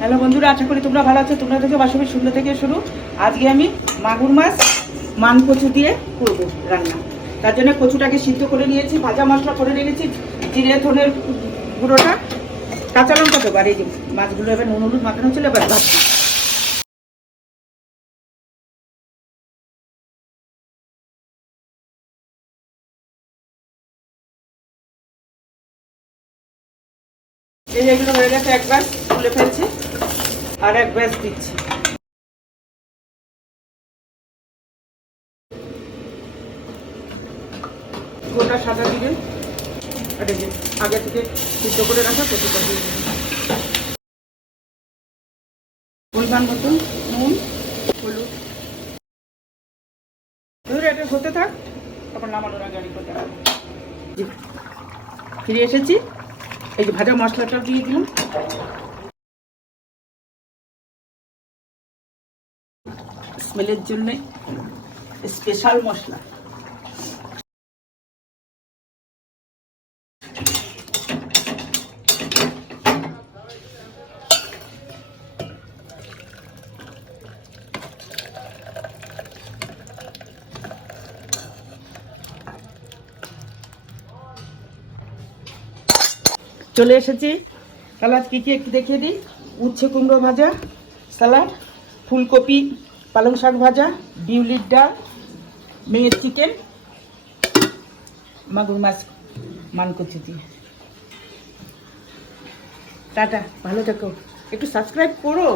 Hello বন্ধুরা, আশা করি তোমরা ভালো আছো। তোমরা থেকে বাসবি সুন্দর থেকে শুরু। আজকে আমি মাগুর মাছ মান কচু দিয়ে করবো রান্না। তার জন্য কচুটাকে সিদ্ধ করে নিয়েছি, ভাজা মশলা করে নিয়েছি, জিরে ধনের গুঁড়োটা, কাঁচা লঙ্কা দেবো। আর এই যে মাছগুলো এবার নুন হলুদ মাখানো ছিল, এবার ভাজছি। এই যেগুলো হয়ে গেছে, এক গ্লাস তুলে ফেলছি আর এক গ্লাস দিচ্ছি। গোটা সাদা দিবেন আর এই যে আগে থেকে সিদ্ধ করে রাখা কচুটা দিয়ে দেবেন। পরিমাণ মতো নুন হলুদ ধরে এটা হতে থাক, তখন নামানোর আগে আমি করতে হবে। ফিরে এসেছি, এই যে ভাজা মশলাটা দিয়ে দিলাম। স্মেলের জন্য স্পেশাল মশলা। চলে এসেছি। স্যালাড কী কী একটু দেখিয়ে দিই। উচ্ছে কুমড়ো ভাজা স্যালাড, ফুলকপি পালং শাক ভাজা, বিউলির ডাল, মেয়ের চিকেন, মাগুর মাছ মানকচু দিয়ে। টাটা, ভালো থেকো, একটু সাবস্ক্রাইব করো।